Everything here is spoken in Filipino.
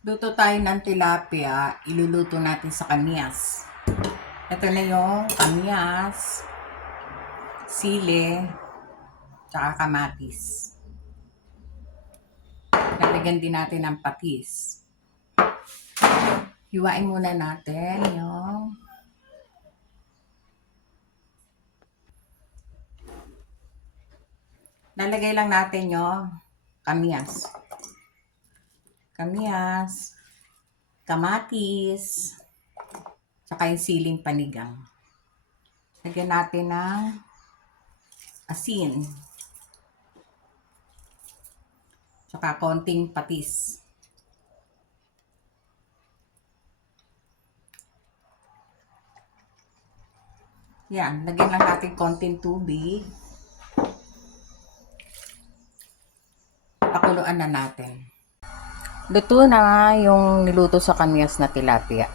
Luto tayo ng tilapia, iluluto natin sa kamyas. Ito na yung kamyas, sili, tsaka kamatis. Lalagyan din natin ng patis. Hiwain muna natin yung lalagay lang natin yung kamyas. Kamyas, kamatis, tsaka yung siling panigang. Lagyan natin ng asin. Tsaka konting patis. Yan, lagyan lang natin konting tubig. Pakuluan na natin. Luto na yung niluto sa kamyas na tilapia.